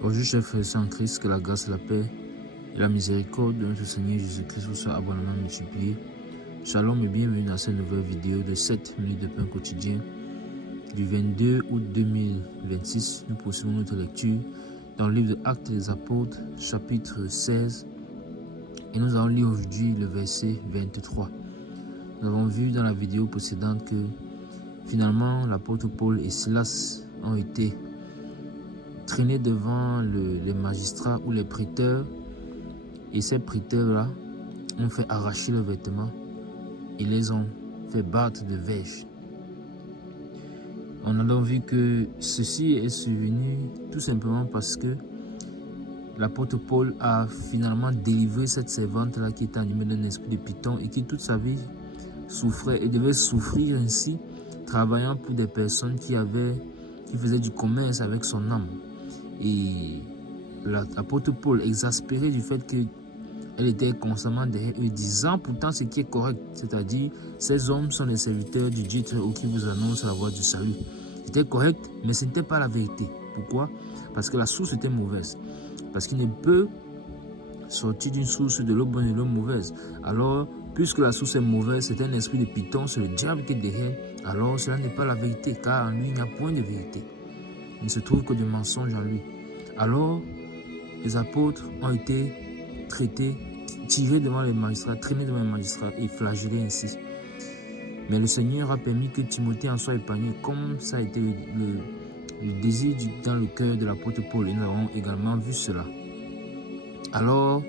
Aujourd'hui, chers frères et sœurs en Christ, que la grâce, la paix et la miséricorde de notre Seigneur Jésus-Christ vous soient abondamment multipliées. Shalom et bienvenue dans cette nouvelle vidéo de 7 minutes de pain quotidien du 22 août 2026. Nous poursuivons notre lecture dans le livre de Actes des Apôtres, chapitre 16. Et nous allons lire aujourd'hui le verset 23. Nous avons vu dans la vidéo précédente que finalement l'apôtre Paul et Silas ont été traînés devant les magistrats ou les prêteurs, et ces prêteurs-là ont fait arracher leurs vêtements et les ont fait battre de verges. On a donc vu que ceci est survenu tout simplement parce que l'apôtre Paul a finalement délivré cette servante-là qui était animée d'un esprit de python et qui toute sa vie souffrait et devait souffrir ainsi, travaillant pour des personnes qui faisaient du commerce avec son âme. Et l'apôtre Paul, exaspéré du fait qu'elle était constamment derrière eux, disant pourtant ce qui est correct, c'est-à-dire ces hommes sont les serviteurs du Dieu très haut qui vous annonce la voie du salut. C'était correct, mais ce n'était pas la vérité. Pourquoi? Parce que la source était mauvaise. Parce qu'il ne peut sortir d'une source de l'eau bonne et de l'eau mauvaise. Alors, puisque la source est mauvaise, c'est un esprit de python, c'est le diable qui est derrière, alors cela n'est pas la vérité, car en lui, il n'y a point de vérité. Il ne se trouve que des mensonges en lui. Alors, les apôtres ont été traités, tirés devant les magistrats, traînés devant les magistrats et flagellés ainsi. Mais le Seigneur a permis que Timothée en soit épargné, comme ça a été le désir dans le cœur de l'apôtre Paul. Et nous avons également vu cela. Alors,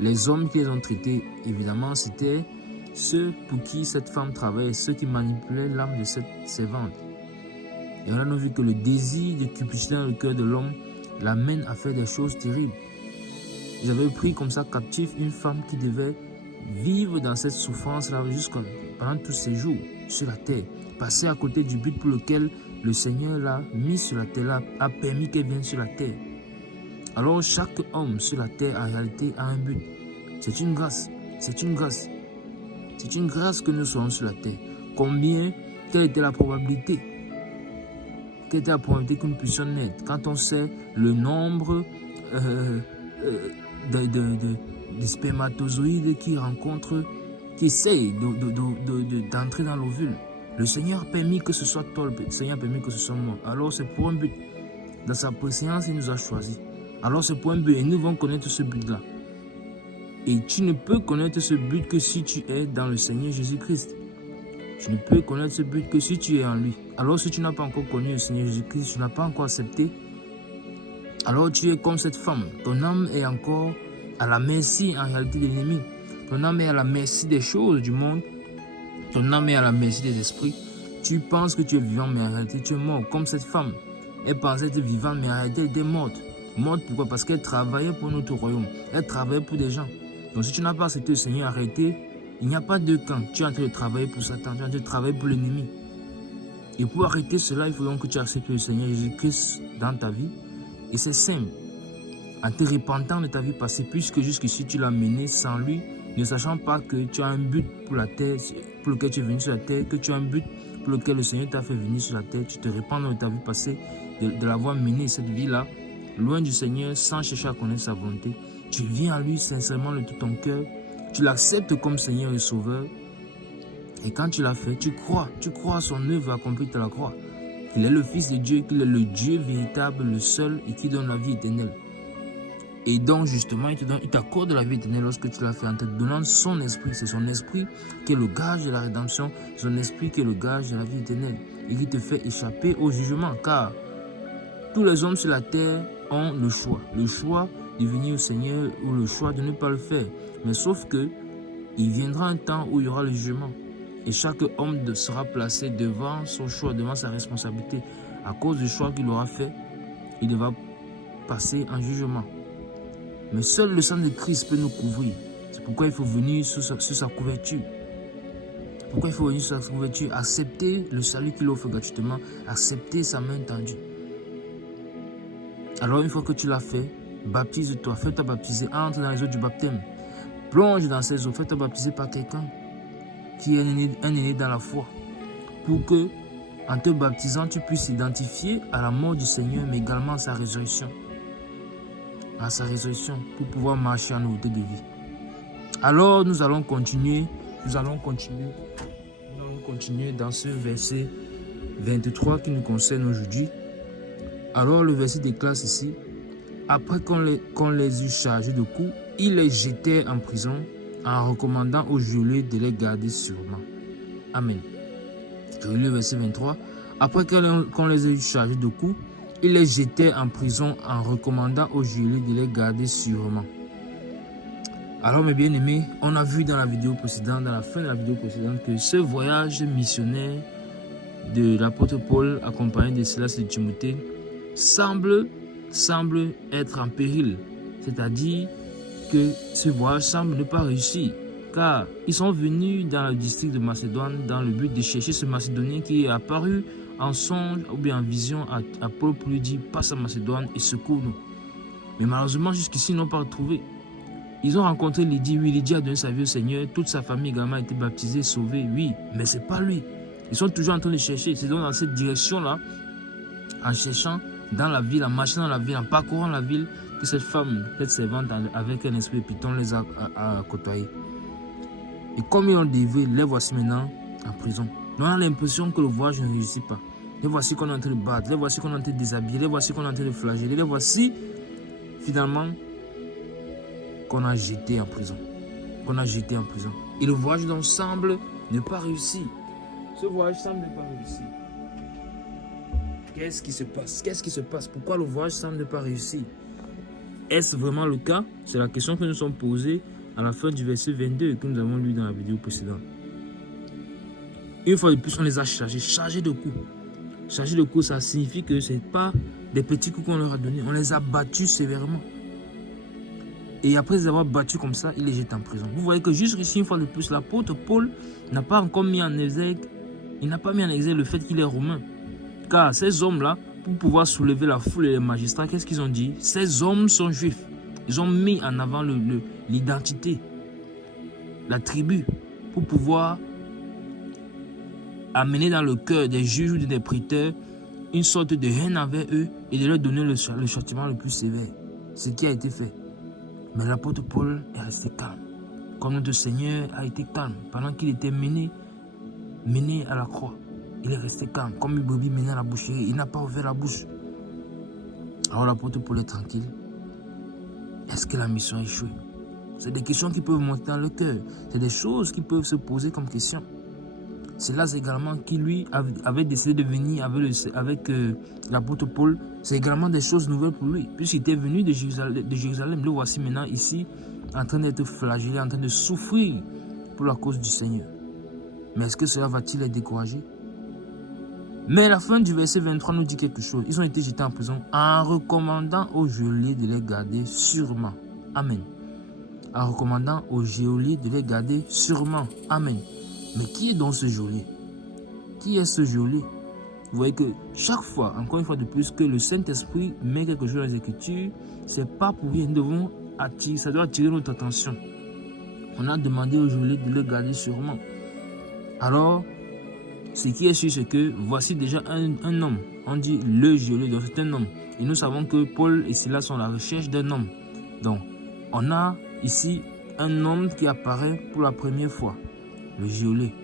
les hommes qui les ont traités, évidemment, c'était ceux pour qui cette femme travaillait, ceux qui manipulaient l'âme de cette servante. Et on a vu que le désir de cupidité dans le cœur de l'homme l'amène à faire des choses terribles. Ils avaient pris comme ça captif une femme qui devait vivre dans cette souffrance-là pendant tous ses jours sur la terre, passer à côté du but pour lequel le Seigneur l'a mis sur la terre, a permis qu'elle vienne sur la terre. Alors chaque homme sur la terre en réalité a un but. C'est une grâce, c'est une grâce. C'est une grâce que nous soyons sur la terre. Quelle était la probabilité? Quelle était la probabilité que nous puissions naître quand on sait le nombre de spermatozoïdes qui essayent d'entrer dans l'ovule? Le Seigneur a permis que ce soit toi, le Seigneur a permis que ce soit moi. Alors c'est pour un but. Dans sa préscience, il nous a choisis. Alors c'est pour un but et nous devons connaître ce but-là. Et tu ne peux connaître ce but que si tu es dans le Seigneur Jésus-Christ. Tu ne peux connaître ce but que si tu es en lui. Alors si tu n'as pas encore connu le Seigneur Jésus-Christ, tu n'as pas encore accepté, alors tu es comme cette femme. Ton âme est encore à la merci en réalité de l'ennemi. Ton âme est à la merci des choses du monde. Ton âme est à la merci des esprits. Tu penses que tu es vivant, mais en réalité tu es mort. Comme cette femme. Elle pensait être vivante, mais en réalité elle était morte. Morte pourquoi? Parce qu'elle travaillait pour notre royaume. Elle travaillait pour des gens. Donc si tu n'as pas accepté le Seigneur, en réalité, il n'y a pas de camp. Tu es en train de travailler pour Satan. Tu es en train de travailler pour l'ennemi. Et pour arrêter cela, il faut donc que tu acceptes le Seigneur Jésus-Christ dans ta vie. Et c'est simple. En te repentant de ta vie passée, puisque jusqu'ici tu l'as mené sans lui, ne sachant pas que tu as un but pour la terre, pour lequel tu es venu sur la terre, que tu as un but pour lequel le Seigneur t'a fait venir sur la terre, tu te repens de ta vie passée, de l'avoir mené cette vie-là, loin du Seigneur, sans chercher à connaître sa volonté. Tu viens à lui sincèrement de tout ton cœur, tu l'acceptes comme Seigneur et Sauveur. Et quand tu l'as fait, tu crois à son œuvre accomplie à la croix. Qu'il est le Fils de Dieu, qu'il est le Dieu véritable, le seul et qui donne la vie éternelle. Et donc justement, il t'accorde la vie éternelle lorsque tu l'as fait en te donnant son esprit. C'est son esprit qui est le gage de la rédemption, son esprit qui est le gage de la vie éternelle et qui te fait échapper au jugement. Car tous les hommes sur la terre ont le choix de venir au Seigneur ou le choix de ne pas le faire. Mais sauf que il viendra un temps où il y aura le jugement. Et chaque homme sera placé devant son choix, devant sa responsabilité. À cause du choix qu'il aura fait, il devra passer en jugement. Mais seul le sang de Christ peut nous couvrir. C'est pourquoi il faut venir sur sa couverture. Pourquoi il faut venir sur sa couverture, accepter le salut qu'il offre gratuitement, accepter sa main tendue. Alors une fois que tu l'as fait, baptise-toi, fais-toi baptiser, entre dans les eaux du baptême. Plonge dans ces eaux, fais-toi baptiser par quelqu'un qui est un aîné dans la foi. Pour que, en te baptisant, tu puisses identifier à la mort du Seigneur, mais également à sa résurrection. à sa résurrection pour pouvoir marcher en nouveauté de vie. Alors nous allons continuer dans ce verset 23 qui nous concerne aujourd'hui. Alors le verset déclare ceci: après qu'on les eut chargés de coups, ils les jetèrent en prison en recommandant aux geôliers de les garder sûrement. Amen. Je lis le verset 23. Après qu'on les eut chargés de coups, ils les jetèrent en prison en recommandant aux geôliers de les garder sûrement. Alors mes bien-aimés, on a vu dans la vidéo précédente, dans la fin de la vidéo précédente, que ce voyage missionnaire de l'apôtre Paul accompagné de Silas et de Timothée semble être en péril. C'est-à-dire que ce voyage semble ne pas réussir, car ils sont venus dans le district de Macédoine dans le but de chercher ce Macédonien qui est apparu en songe ou bien en vision à Paul pour lui dire: passe à Macédoine et secours-nous. Mais malheureusement jusqu'ici ils n'ont pas retrouvé. Ils ont rencontré Lydie, oui, Lydie a donné sa vie au Seigneur, toute sa famille également a été baptisée, sauvée, oui, mais ce n'est pas lui. Ils sont toujours en train de chercher, c'est donc dans cette direction-là, en cherchant dans la ville, en marchant dans la ville, en parcourant la ville, que cette femme, cette servante avec un esprit de python les a côtoyés. Et comme ils l'ont délivré, les voici maintenant en prison. On a l'impression que le voyage ne réussit pas. Les voici qu'on est en train de battre, les voici qu'on est en train de déshabiller, les voici qu'on est en train de flageller, les voici finalement qu'on a jeté en prison. Et le voyage donc semble ne pas réussir. Ce voyage semble ne pas réussir. Qu'est-ce qui se passe? Pourquoi le voyage semble ne pas réussir? Est-ce vraiment le cas? C'est la question que nous sommes posées à la fin du verset 22 que nous avons lu dans la vidéo précédente. Une fois de plus, on les a chargés de coups. Chargés de coups, ça signifie que ce n'est pas des petits coups qu'on leur a donnés. On les a battus sévèrement. Et après les avoir battus comme ça, il les jette en prison. Vous voyez que jusqu'ici, une fois de plus, l'apôtre Paul n'a pas encore mis en exergue, le fait qu'il est romain. Car ces hommes-là, pour pouvoir soulever la foule et les magistrats, qu'est-ce qu'ils ont dit? Ces hommes sont juifs. Ils ont mis en avant l'identité, la tribu, pour pouvoir amener dans le cœur des juges ou des prêteurs une sorte de haine envers eux et de leur donner le châtiment le plus sévère. Ce qui a été fait. Mais l'apôtre Paul est resté calme. Comme notre Seigneur a été calme pendant qu'il était mené à la croix. Il est resté calme. Comme une brebis menée à la boucherie, il n'a pas ouvert la bouche. Alors l'apôtre Paul est tranquille. Est-ce que la mission a échoué? C'est des questions qui peuvent monter dans le cœur. C'est des choses qui peuvent se poser comme question. C'est là également qui lui avait décidé de venir avec l'apôtre Paul. C'est également des choses nouvelles pour lui. Puisqu'il était venu de Jérusalem, le voici maintenant ici en train d'être flagellé, en train de souffrir pour la cause du Seigneur. Mais est-ce que cela va-t-il les décourager? Mais la fin du verset 23 nous dit quelque chose. Ils ont été jetés en prison en recommandant aux geôliers de les garder sûrement. Amen. En recommandant aux geôliers de les garder sûrement. Amen. Mais qui est donc ce geôlier? Qui est ce geôlier? Vous voyez que chaque fois, encore une fois de plus, que le Saint-Esprit met quelque chose dans les Écritures, c'est pas pour rien. Nous devons ça doit attirer notre attention. On a demandé aux geôliers de le garder sûrement. Alors, ce qui est sûr, c'est que voici déjà un homme. On dit le geôlier, donc c'est un homme. Et nous savons que Paul et Silas sont à la recherche d'un homme. Donc, on a ici un homme qui apparaît pour la première fois. Le geôlier.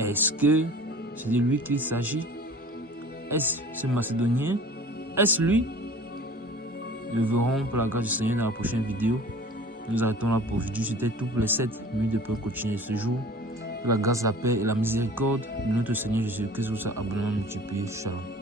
Est-ce que c'est de lui qu'il s'agit? Est-ce ce Macédonien? Est-ce lui? Nous verrons pour la grâce du Seigneur dans la prochaine vidéo. Nous arrêtons là pour aujourd'hui. C'était tout pour les 7 minutes de peur continuer ce jour. La grâce, la paix et la miséricorde de notre Seigneur Jésus-Christ vous a abondamment multiplié. Shalom.